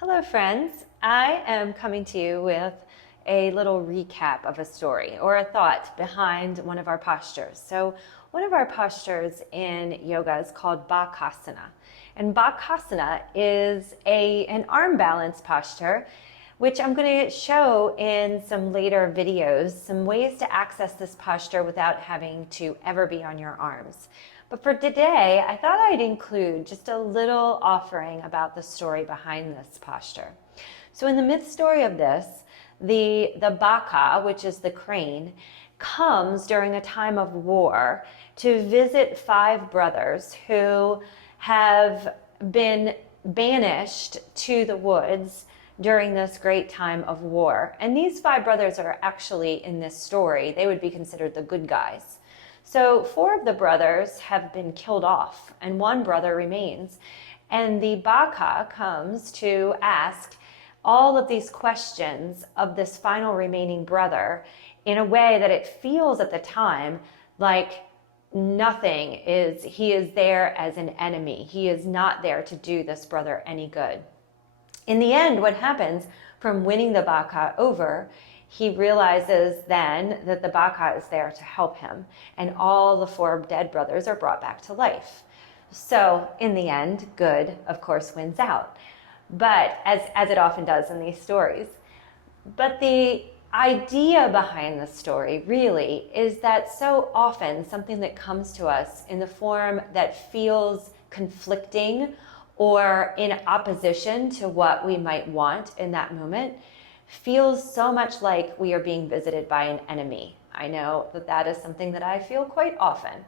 Hello friends, I am coming to you with a little recap of a story or a thought behind one of our postures. So one of our postures in yoga is called Bakasana. And Bakasana is an arm balance posture, which I'm going to show in some later videos, some ways to access this posture without having to ever be on your arms. But for today, I thought I'd include just a little offering about the story behind this posture. So in the myth story of this, the Baka, which is the crane, comes during a time of war to visit 5 brothers who have been banished to the woods during this great time of war. And these 5 brothers are actually, in this story, they would be considered the good guys. So 4 of the brothers have been killed off and 1 brother remains. And the Baka comes to ask all of these questions of this final remaining brother in a way that it feels at the time like he is there as an enemy. He is not there to do this brother any good. In the end, what happens from winning the Baka over, he realizes then that the Baka is there to help him, and all the 4 dead brothers are brought back to life. So in the end, good, of course, wins out, but as it often does in these stories. But the idea behind the story really is that so often something that comes to us in the form that feels conflicting or in opposition to what we might want in that moment feels so much like we are being visited by an enemy. I know that that is something that I feel quite often.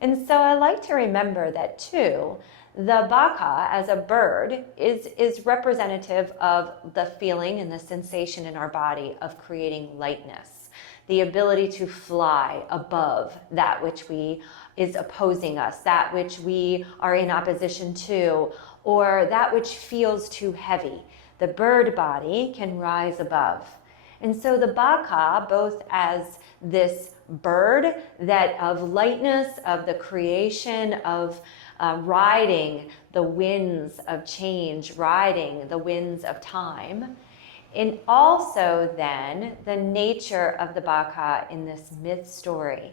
And so I like to remember that too, the Baka as a bird is representative of the feeling and the sensation in our body of creating lightness, the ability to fly above that which is opposing us, that which we are in opposition to, or that which feels too heavy. The bird body can rise above. And so the Baka, both as this bird that of lightness, of the creation, of riding the winds of change, riding the winds of time, and also then the nature of the Baka in this myth story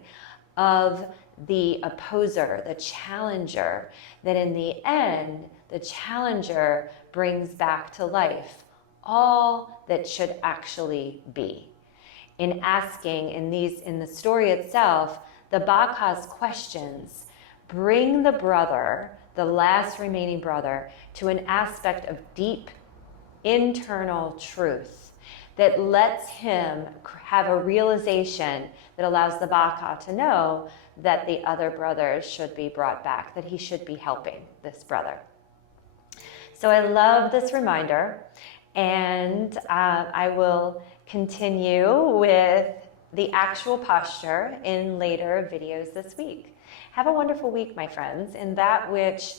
of the opposer, the challenger, that in the end, the challenger brings back to life all that should actually be. In asking in the story itself, the Baka's questions bring the brother, the last remaining brother, to an aspect of deep internal truth that lets him have a realization that allows the Baka to know that the other brothers should be brought back, that he should be helping this brother. So I love this reminder, and I will continue with the actual posture in later videos this week. Have a wonderful week, my friends. In that which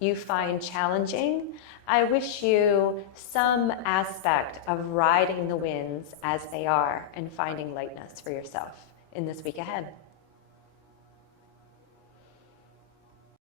you find challenging, I wish you some aspect of riding the winds as they are and finding lightness for yourself in this week ahead.